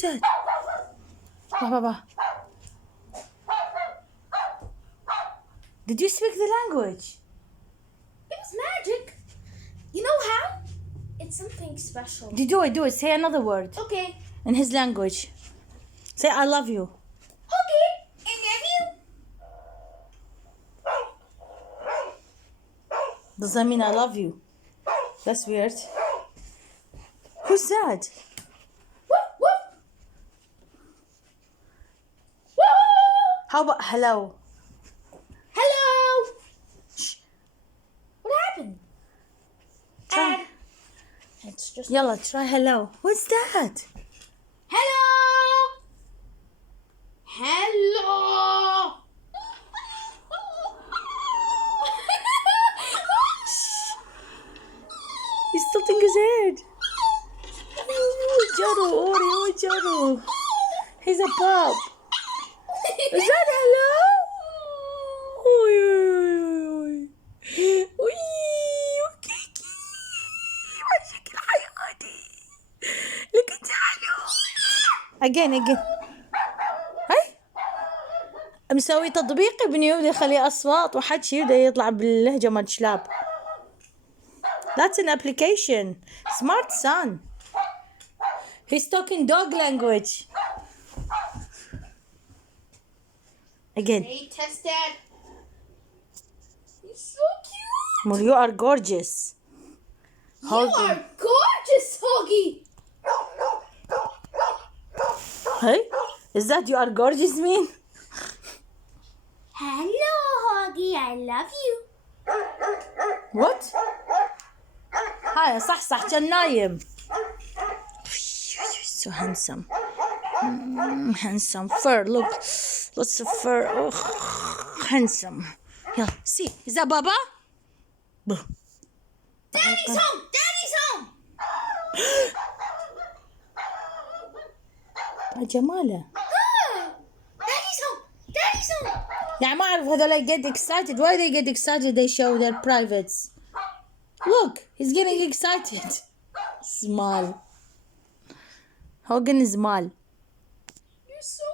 Who's that? Baba. Did you speak the language? It was magic. You know how? It's something special. Do it. Say another word Okay. in his language. Say I love you. Okay. I love you. Does that mean I love you? That's weird. Who's that? Woof, woof. Woo! How about hello? Hello. Shh. What happened? Try. It's just. Yalla, try hello. What's that? Hello. Hello. He's tilting his head. Oh, Jaro. He's a pup. Is that hello? Oy, oy, oy. وكيكي وشكل حياتي. Look at hello. Again. هاي مسوي تطبيق ابني وبده يخليه أصوات وحكي وبده يطلع باللهجة مال الكلاب. That's an application. Smart son. He's talking dog language. Again. Hey, test that. He's so cute. Well, you are gorgeous. You are gorgeous, Hoggy. Hey, is that you are gorgeous mean? Hello, Hoggy. I love you. What? هاي صح كان نايم. So handsome. Handsome fur. Look, lots of fur. Oh, handsome. Yeah, see, is that Baba? Daddy's home. Daddy's home. جماله. Daddy's home. Daddy's home. يعني ما أعرف هذول get excited. Why they get excited? They show their privates. Look, he's getting excited. Smile. Hogan is smile. You're so